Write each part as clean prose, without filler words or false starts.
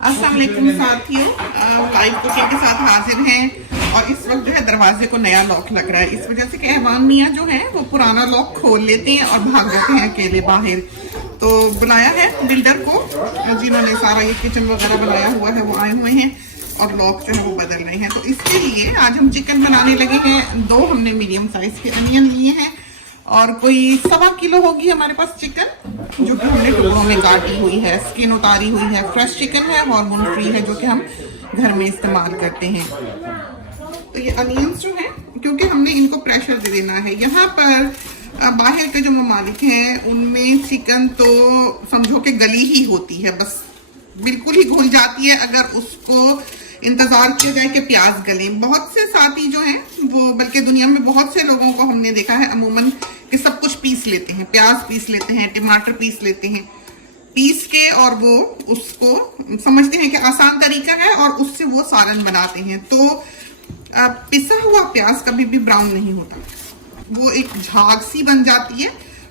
अस्सलाम वालेकुम साथियों, लाइव कुकिंग के साथ हाजिर हैं। और इस वक्त जो है दरवाजे को नया लॉक लग रहा है, इस वजह से कि अहवान मियाँ जो है वो पुराना लॉक खोल लेते हैं और भाग जाते हैं अकेले बाहर। तो बुलाया है बिल्डर को, जिन्होंने सारा ये किचन वगैरह बनाया हुआ है, वो आए हुए हैं और लॉक जो है वो बदल रहे हैं। तो इसके लिए आज हम चिकन बनाने लगे हैं। 2 हमने मीडियम साइज के अनियन लिए हैं और कोई 1.25 किलो होगी हमारे पास चिकन, जो कि हमने टुकड़ों में काटी हुई है, स्किन उतारी हुई है। फ्रेश चिकन है, हार्मोन फ्री है, जो कि हम घर में इस्तेमाल करते हैं। तो ये अनियंस जो है, क्योंकि हमने इनको प्रेशर दे देना है। यहाँ पर बाहर के जो ममालिक हैं उनमें चिकन तो समझो कि गली ही होती है, बस बिल्कुल ही घुल जाती है अगर उसको इंतजार किया जाए कि प्याज गले। बहुत से साथी जो हैं वो, बल्कि दुनिया में बहुत से लोगों को हमने देखा है अमूमन कि सब कुछ पीस लेते हैं, प्याज पीस लेते हैं, टमाटर पीस लेते हैं, पीस के और वो उसको समझते हैं कि आसान तरीका है और उससे वो सालन बनाते हैं। तो पिसा हुआ प्याज कभी भी ब्राउन नहीं होता, वो एक झाग सी बन जाती है।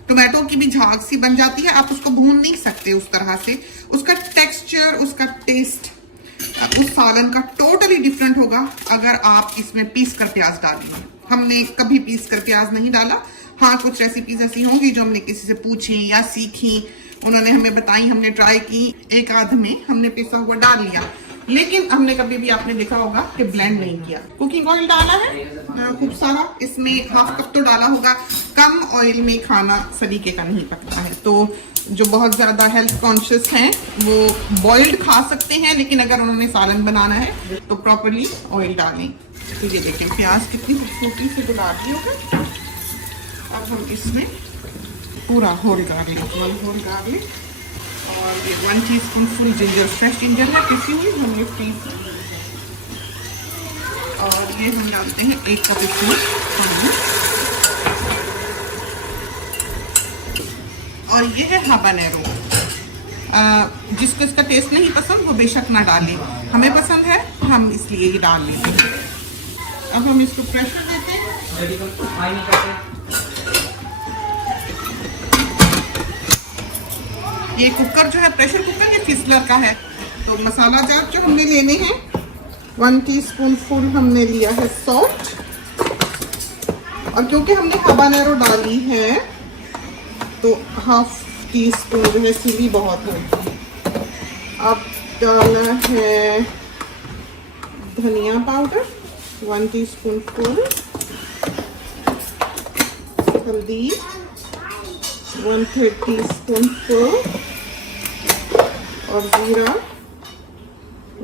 टोमेटो की भी झाग सी बन जाती है, आप उसको भून नहीं सकते उस तरह से। उसका टेक्सचर, उसका टेस्ट उस सालन का टोटली डिफरेंट होगा अगर आप इसमें पीस कर प्याज डालिए। हमने कभी पीस कर प्याज नहीं डाला। हाँ, कुछ रेसिपीज ऐसी होंगी जो हमने किसी से पूछी या सीखी, उन्होंने हमें बताई, हमने ट्राई की, एक आध में हमने पिसा हुआ डाल लिया, लेकिन हमने कभी भी, आपने देखा होगा कि ब्लेंड नहीं किया। कुकिंग ऑयल डाला है खूब सारा, इसमें 1/2 कप तो डाला होगा। कम ऑयल में खाना सलीके का नहीं पकता है। तो जो बहुत ज्यादा हेल्थ कॉन्शियस हैं वो बॉइल्ड खा सकते हैं, लेकिन अगर उन्होंने सालन बनाना है तो प्रॉपरली ऑयल डालें। तो ये देखिए प्याज कितनी खूबसूरती से गुलाबी हो गई। अब हम इसमें पूरा होल गार्लिक, 1 होल गार्लिक और ये 1 teaspoon full ginger, fresh ginger है, पिसी हुई, हमने पीस। और ये हम डालते हैं 1 कप इसमें पानी। और ये है हाबानेरो। जिसको इसका टेस्ट नहीं पसंद वो बेशक ना डाले, हमें पसंद है, हम इसलिए ही डाल लेते हैं। अब हम इसको प्रेशर देते हैं। ये कुकर जो है प्रेशर कुकर ये फिसलर का है। तो मसाला जार जो हमने लेने हैं, 1 टीस्पून फुल हमने लिया है सॉल्ट। और क्योंकि हमने हाबानेरो डाली है तो 1/2 टीस्पून जो है चिली बहुत होगी। अब डाला है धनिया पाउडर 1 टीस्पून फुल, हल्दी 1/3 टीस्पून फुल और जीरा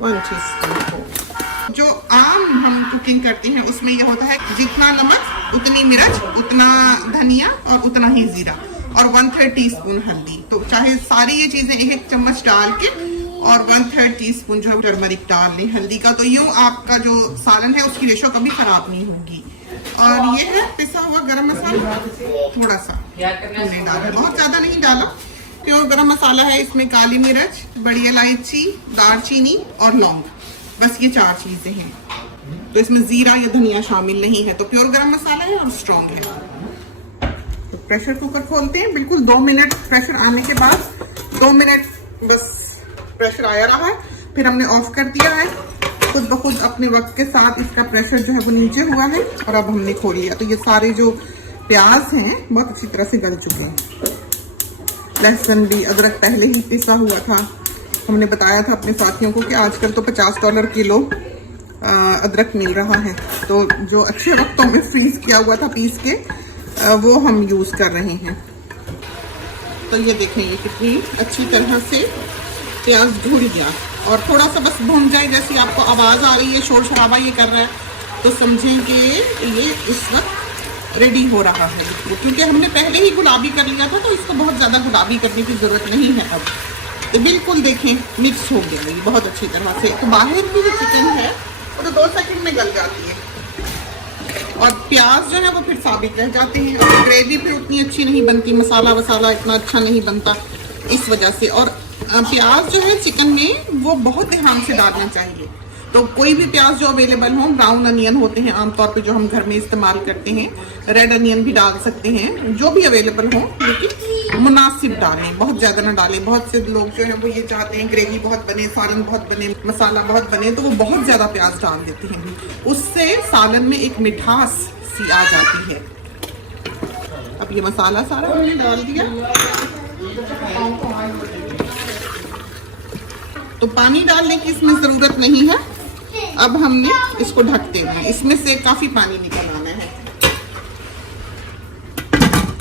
1 टीस्पून फुल। जो आम हम कुकिंग करते हैं उसमें यह होता है जितना नमक उतनी मिर्च, उतना धनिया और उतना ही जीरा और 1/3 टीस्पून हल्दी। तो चाहे सारी ये चीजें 1 चम्मच डाल के और 1/3 टीस्पून जो है टर्मरिक डाल लें हल्दी का, तो यूं आपका जो सालन है उसकी रेशो कभी खराब नहीं होगी। और ये है पिसा हुआ गरम मसाला, थोड़ा सा हमने डाला, बहुत ज्यादा नहीं डाला। प्योर गरम मसाला है, इसमें काली मिर्च, बड़ी इलायची, दालचीनी और लौंग, बस ये 4 चीजें हैं। तो इसमें जीरा या धनिया शामिल नहीं है। तो प्योर गरम मसाला है और स्ट्रॉन्ग है। तो प्रेशर कुकर खोलते हैं। बिल्कुल 2 मिनट प्रेशर आने के बाद, 2 मिनट बस प्रेशर आया रहा है, फिर हमने ऑफ कर दिया है। खुद ब खुद अपने वक्त के साथ इसका प्रेशर जो है वो नीचे हुआ है और अब हमने खोल लिया। तो ये सारे जो प्याज हैं बहुत अच्छी तरह से गल चुके हैं। लहसुन भी, अदरक पहले ही पिसा हुआ था। हमने बताया था अपने साथियों को कि आजकल तो $50 किलो अदरक मिल रहा है, तो जो अच्छे वक्तों में फ्रीज किया हुआ था पीस के, वो हम यूज कर रहे हैं। तो ये देखें, ये कितनी अच्छी तरह से प्याज भून गया और थोड़ा सा बस भून जाए। जैसी आपको आवाज आ रही है, शोर शराबा ये कर रहा है, तो समझें कि ये इस वक्त रेडी हो रहा है। क्योंकि हमने पहले ही गुलाबी कर लिया था, तो इसको बहुत ज्यादा गुलाबी करने की जरूरत नहीं है। अब तो बिल्कुल देखें मिक्स हो गया ये बहुत अच्छी तरह से। तो बाहर की जो चिकन है वो तो 2 सेकंड में गल जाती है और प्याज जो है वो फिर साबित रह जाते हैं और ग्रेवी फिर उतनी अच्छी नहीं बनती, मसाला वसाला इतना अच्छा नहीं बनता इस वजह से। और प्याज जो है चिकन में वो बहुत ध्यान से डालना चाहिए। तो कोई भी प्याज जो अवेलेबल हो, ब्राउन अनियन होते हैं आमतौर पे जो हम घर में इस्तेमाल करते हैं, रेड अनियन भी डाल सकते हैं, जो भी अवेलेबल हो, लेकिन मुनासिब डालें, बहुत ज़्यादा ना डालें। बहुत से लोग जो है वो ये चाहते हैं ग्रेवी बहुत बने, सालन बहुत बने, मसाला बहुत बने, तो वो बहुत ज़्यादा प्याज डाल देते हैं। उससे सालन में एक मिठास सी आ जाती है। अब ये मसाला सारा हमने डाल दिया, तो पानी डालने की इसमें ज़रूरत नहीं है। अब हमने इसको ढकते हुए, इसमें से काफ़ी पानी निकल आना है।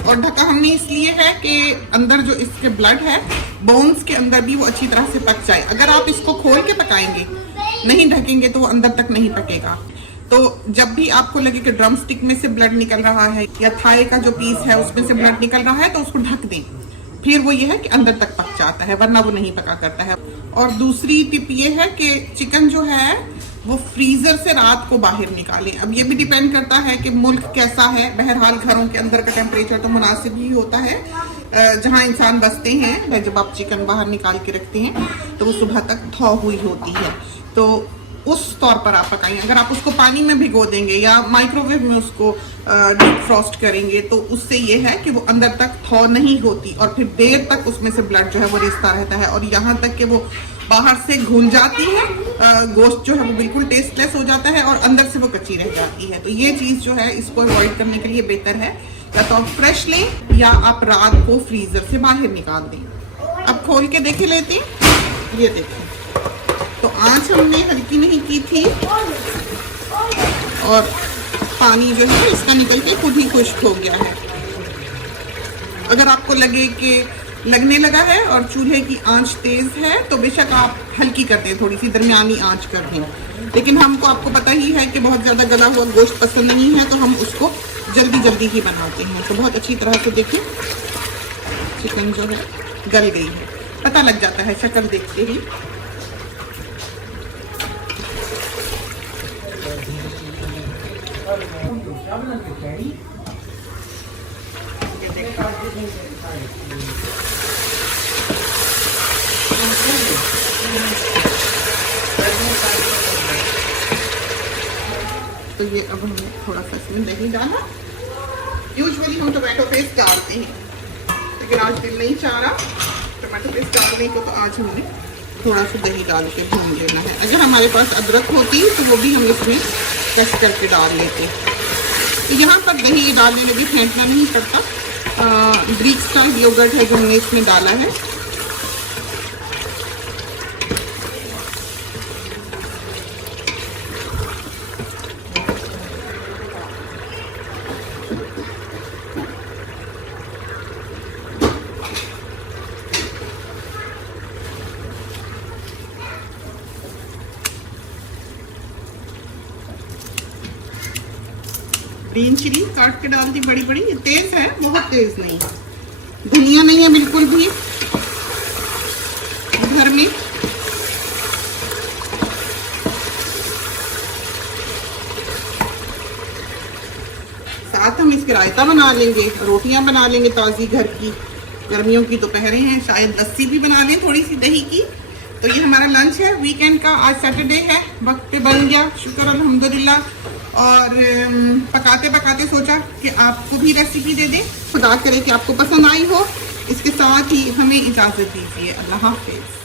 और ढका हमने इसलिए है कि अंदर जो इसके ब्लड है, बोन्स के अंदर भी वो अच्छी तरह से पक जाए। अगर आप इसको खोल के पकाएंगे, नहीं ढकेंगे, तो वो अंदर तक नहीं पकेगा। तो जब भी आपको लगे कि ड्रम स्टिक में से ब्लड निकल रहा है या थाई का जो पीस है उसमें से ब्लड निकल रहा है, तो उसको ढक दें। फिर वो ये है कि अंदर तक पक जाता है, वरना वो नहीं पका करता है। और दूसरी टिप ये है कि चिकन जो है वो फ्रीजर से रात को बाहर निकालें। अब ये भी डिपेंड करता है कि मुल्क कैसा है। बहरहाल घरों के अंदर का टेम्परेचर तो मुनासिब ही होता है जहां इंसान बसते हैं। जब आप चिकन बाहर निकाल के रखते हैं तो वो सुबह तक थॉ हुई होती है, तो उस तौर पर आप पकाएं। अगर आप उसको पानी में भिगो देंगे या माइक्रोवेव में उसको डीप फ्रॉस्ट करेंगे, तो उससे ये है कि वो अंदर तक थॉ नहीं होती और फिर देर तक उसमें से ब्लड जो है वो रिसता रहता है, और यहाँ तक कि वो बाहर से घुल जाती है, गोश्त जो है वो बिल्कुल टेस्टलेस हो जाता है और अंदर से वो कच्ची रह जाती है। तो ये चीज़ जो है, इसको अवॉइड करने के लिए बेहतर है या तो आप फ्रेश लें या आप रात को फ्रीजर से बाहर निकाल दें। अब खोल के देखे लेते हैं, ये देखें, तो आंच हमने हल्की नहीं की थी और पानी जो है इसका निकल के खुद ही खुश्क हो गया है। अगर आपको लगे कि लगने लगा है और चूल्हे की आंच तेज है, तो बेशक आप हल्की कर दें, थोड़ी सी दरमियानी आंच कर दें। लेकिन हमको, आपको पता ही है कि बहुत ज़्यादा गला हुआ गोश्त पसंद नहीं है, तो हम उसको जल्दी जल्दी ही बनाते हैं। तो बहुत अच्छी तरह से देखिए चिकन जो है गल गई है, पता लग जाता है शक्ल देखते ही। तो ये अब हमने थोड़ा सा इसमें दही डाला। यूजुअली हम टोमेटो पेस्ट डालते हैं, लेकिन आज दिल नहीं चाह रहा टोमेटो पेस्ट डालने को, तो आज हमने थोड़ा सा दही डाल के भून लेना है। अगर हमारे पास अदरक होती तो वो भी हम इसमें कस करके डाल लेते। तो यहाँ पर दही डालने लगे, फेंटना नहीं पड़ता। ग्रीक स्टाइल योगर्ट है जो हमने इसमें डाला है। ग्रीन चिली काट के डाल दी बड़ी बड़ी, तेज है, बहुत तेज नहीं। धनिया नहीं है बिल्कुल भी घर में। साथ हम इसके रायता बना लेंगे, रोटियां बना लेंगे ताज़ी घर की। गर्मियों की दोपहरें हैं, शायद लस्सी भी बना लें थोड़ी सी दही की। तो ये हमारा लंच है वीकेंड का। आज सैटरडे है, वक्त पे बन गया, शुक्र अल्हम्दुलिल्लाह। और पकाते पकाते सोचा कि आपको भी रेसिपी दे दें। खुदा करे कि आपको पसंद आई हो। इसके साथ ही हमें इजाज़त दीजिए। अल्लाह हाफ़िज़।